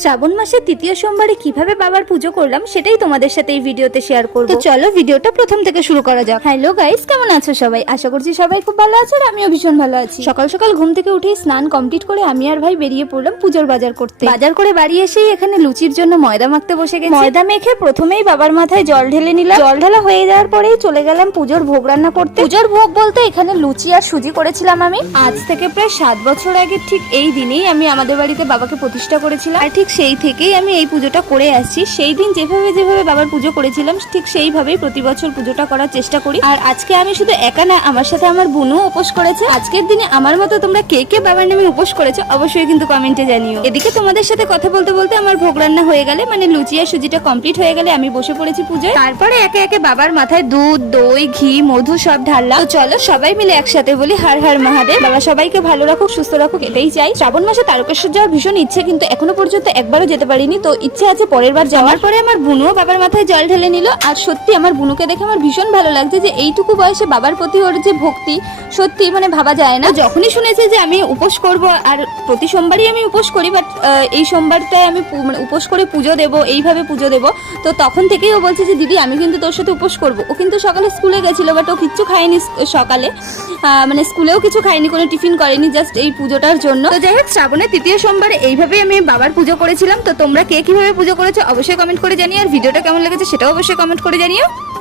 শ্রাবণ মাসের তৃতীয় সোমবারে কিভাবে বাবার পুজো করলাম সেটাই তোমাদের সাথে এই ভিডিওতে শেয়ার করব। তো চলো ভিডিওটা প্রথম থেকে শুরু করা যাক। হ্যালো গাইস, কেমন আছো সবাই? আশা করছি সবাই খুব ভালো আছো আর আমিও ভীষণ ভালো আছি। সকাল সকাল ঘুম থেকে উঠেই স্নান কমপ্লিট করে আমি আর ভাই বেরিয়ে পড়লাম পুজোর বাজার করতে। বাজার করে বাড়ি এসেই এখানে লুচির জন্য ময়দা মাখতে বসে গেছি। ময়দা মেখে প্রথমেই বাবার মাথায় জল ঢেলে নিলাম। জল ঢালা হয়ে যাওয়ার পরেই চলে গেলাম পুজোর ভোগ রান্না করতে। পুজোর ভোগ বলতে এখানে লুচি আর সুজি করেছিলাম আমি। আজ থেকে প্রায় 7 বছর আগে ঠিক এই দিনেই আমি আমাদের বাড়িতে বাবাকে প্রতিষ্ঠা করেছিলাম, আর ঠিক সেই থেকেই আমি এই পুজোটা করে আসছি। সেই দিন যেভাবে বাবার পুজো করেছিলাম ঠিক সেইভাবেই প্রতি বছর পুজোটা করার চেষ্টা করি। আর আজকে আমি শুধু একা না, আমার সাথে আমার বোনও উপোস করেছে। আজকের দিনে আমার মতো তোমরা কে কে বাবার নামে উপোস করেছো অবশ্যই কিন্তু কমেন্টে জানিও। এদিকে তোমাদের সাথে কথা বলতে বলতে আমার ভোগ রান্না হয়ে গেলে, মানে লুচি আর সুজিটা কমপ্লিট হয়ে গেলে আমি বসে পড়েছি পুজোয়। তারপরে একে একে বাবার মাথায় দুধ, দই, ঘি, মধু সব ঢাললাম। তো চলো সবাই মিলে একসাথে বলি হর হর মহাদেব। বাবা সবাইকে ভালো রাখুক, সুস্থ রাখুক, এটাই চাই। শ্রাবণ মাসে তারকেশ্বর যাওয়ার ভীষণ ইচ্ছে, কিন্তু এখনো পর্যন্ত একবারও যেতে পারিনি। তো ইচ্ছে আছে পরের বার যাওয়ার। পরে আমার বুনুও বাবার মাথায় জল ঢেলে নিল। আর সত্যি আমার বুনুকে দেখে আমার ভীষণ ভালো লাগছে যে এইটুকু বয়সে বাবার প্রতি ওর যে ভক্তি, সত্যি মানে ভাবা যায় না। যখনই শুনেছে যে আমি উপোস করব, আর প্রতি সোমবারই আমি উপোস করি, বাট এই সোমবারটায় আমি মানে উপোস করে পুজো দেবো, এইভাবে পুজো দেবো, তো তখন থেকেই ও বলছে যে দিদি আমি কিন্তু তোর সাথে উপোস করব। ও কিন্তু সকালে স্কুলে গেছিল, বাট ও কিচ্ছু খায়নি সকালে, মানে স্কুলেও কিছু খায়নি, কোনো টিফিন করেনি, জাস্ট এই পুজোটার জন্য। তো যাই হোক, শ্রাবণের তৃতীয় সোমবারে এইভাবেই আমি বাবার পুজো করেছিলাম। তো তোমরা কে কিভাবে পুজো করেছো অবশ্যই কমেন্ট করে জানিও, আর ভিডিওটা কেমন লেগেছে সেটাও অবশ্যই কমেন্ট করে জানিও।